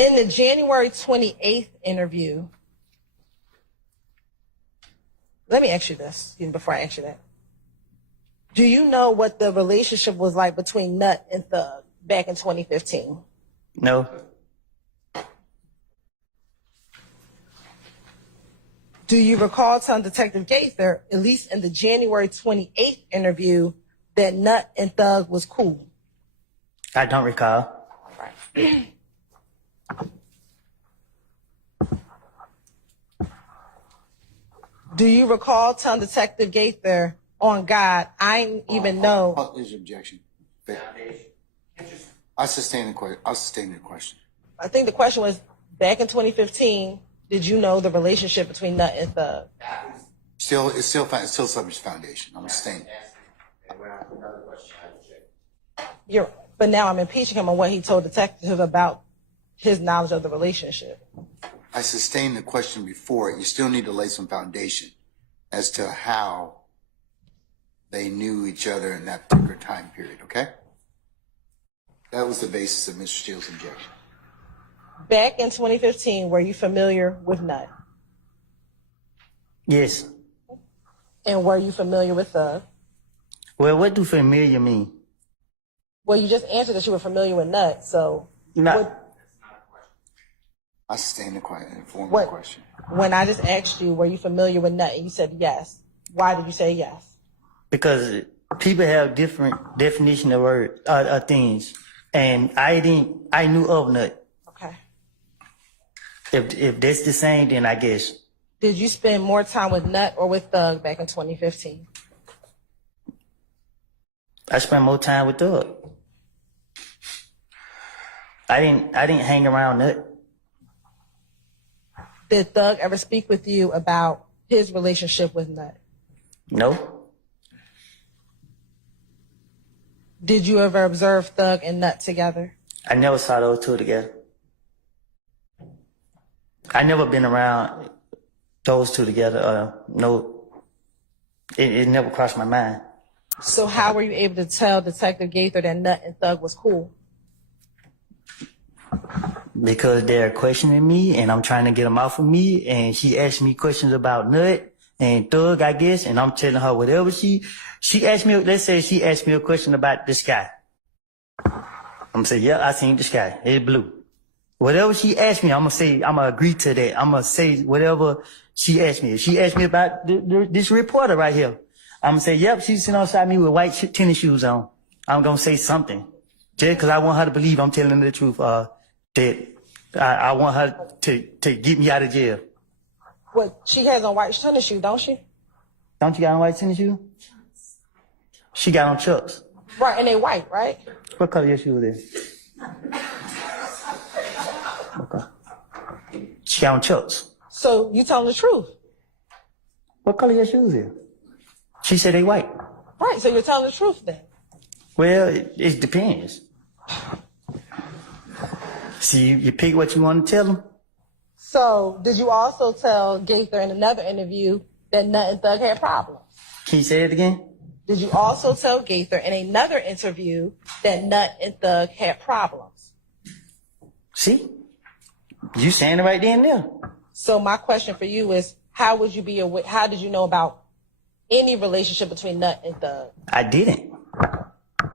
In the January 28th interview, let me ask you this before I ask you that. Do you know what the relationship was like between Nut and Thug back in 2015? No. Do you recall telling Detective Gaither, at least in the January 28th interview, that Nut and Thug was cool? I don't recall. Right. Do you recall telling Detective Gaither, on God, I didn't even know? There's your objection. I sustain the question. I think the question was, back in 2015, did you know the relationship between Nut and Thug? It's still subject to foundation. I'm sustaining. But now I'm impeaching him on what he told detectives about his knowledge of the relationship. I sustained the question before. You still need to lay some foundation as to how they knew each other in that particular time period, okay? That was the basis of Mr. Steele's objection. Back in 2015, were you familiar with Nut? Yes. And were you familiar with Thug? Well, what do familiar mean? Well, you just answered that you were familiar with Nut, so... No. I sustain the question. When I just asked you, were you familiar with Nut, and you said yes. Why did you say yes? Because people have different definition of words, things. And I knew of Nut. Okay. If that's the same, then I guess. Did you spend more time with Nut or with Thug back in 2015? I spent more time with Thug. I didn't hang around Nut. Did Thug ever speak with you about his relationship with Nut? No. Did you ever observe Thug and Nut together? I never saw those two together. I never been around those two together. No, it never crossed my mind. So how were you able to tell Detective Gaither that Nut and Thug was cool? Because they're questioning me, and I'm trying to get them off of me, and she asked me questions about Nut and Thug, I guess, and I'm telling her whatever she asked me. Let's say she asked me a question about the sky. I'm gonna say, yeah, I seen the sky. It's blue. Whatever she asked me, I'm gonna agree to that. I'm gonna say whatever she asked me. If she asked me about this reporter right here, I'm gonna say, yep, she's sitting outside me with white tennis shoes on. I'm gonna say something, just because I want her to believe I'm telling the truth. That I want her to get me out of jail. Well, she has on white tennis shoes, don't she? Don't you got on white tennis shoes? She got on Chucks. Right, and they white, right? What color your shoes is? Okay. She got on Chucks. So you telling the truth? What color your shoes is? She said they white. Right, so you're telling the truth then? Well, it depends. See, you pick what you want to tell them. So did you also tell Gaither in another interview that Nut and Thug had problems? Can you say it again? Did you also tell Gaither in another interview that Nut and Thug had problems? See? You saying it right there and there. So my question for you is, how did you know about any relationship between Nut and Thug? I didn't.